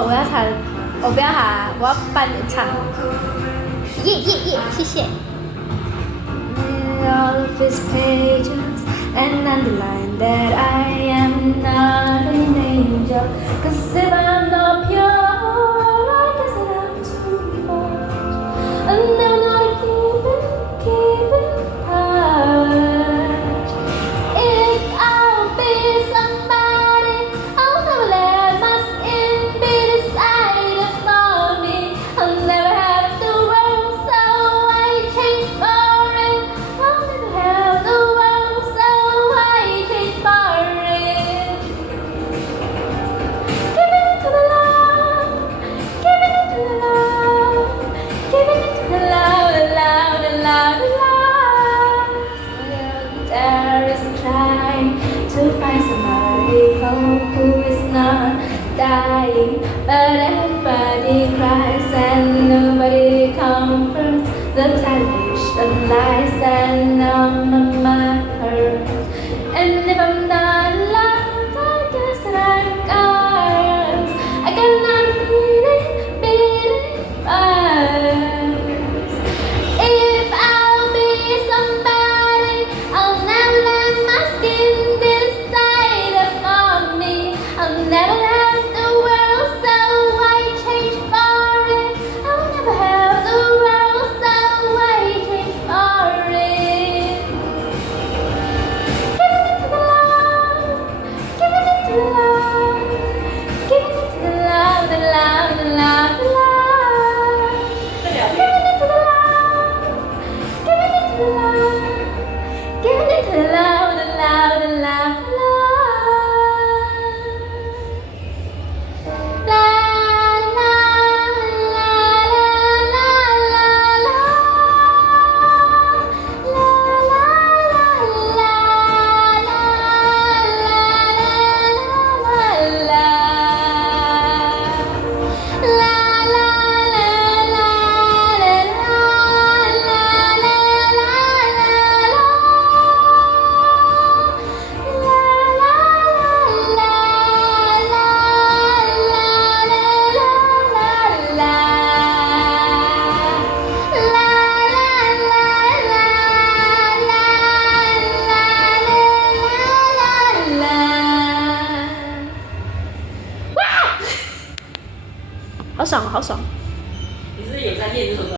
我要弹，我不要喊，我要扮演唱。耶耶耶，谢谢。All of his pages and underline that I am not an angel. 'Cause if I'm not pure, I guess that I'm too much. And I'm not keeping touch. If I'll be somebody, I'll never let my skin be decided for me. I'll never have the world, so I change for it. I'll never have the world, so I change for it. Giving it to the love, giving it to the love, giving it to the love, the love, the love, the love. There is trying to find somebody who is not dying, but everybody cries and nobody comforts the childish and lies and on my hurt. And if I'm not loved, I guess that I'm cursed. I cannot beat it first. If I'll be somebody, I'll never let my skin decide for me. I'll never have the world, so I change for it. I'll never have the world, so I change for it. Giving it to the love, giving it to the love, giving it to the love, the love, the love, the love. Giving it to the love, giving it to the love, giving it to the love, the love, the love, the love. La la la la la la la. La la la la la la la la. La la la la la la. 好爽，好爽！你是不是有在练这首歌？